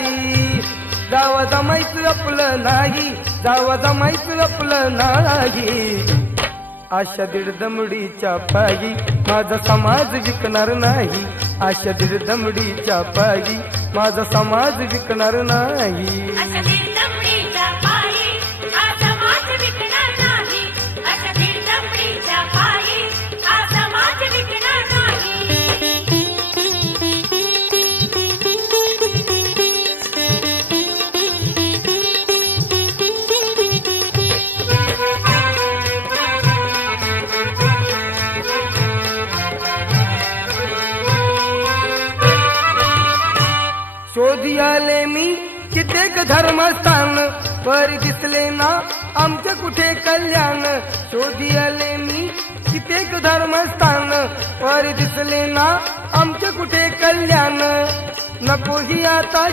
बाई, जावा जमायचं आपलं नाही, जावा जमायचं आपलं नाही. आशा दीड दमडीच्या पायी माझा समाज विकणार नाही, आशा दीड दमडीच्या पायी माझा समाज विकणार नाही. अशा दीड दमडीच्या पायी हा समाज विकणार नाही, अशा दीड दमडीच्या पायी हा समाज विकणार नाही. शोधी आले मी कित्येक धर्मस्थान, पर दिसले ना आमचे कुठे कल्याण. शोधी आले मी कित्येक धर्मस्थान, पर दिसले ना आमचे कुठे कल्याण. नको ही आता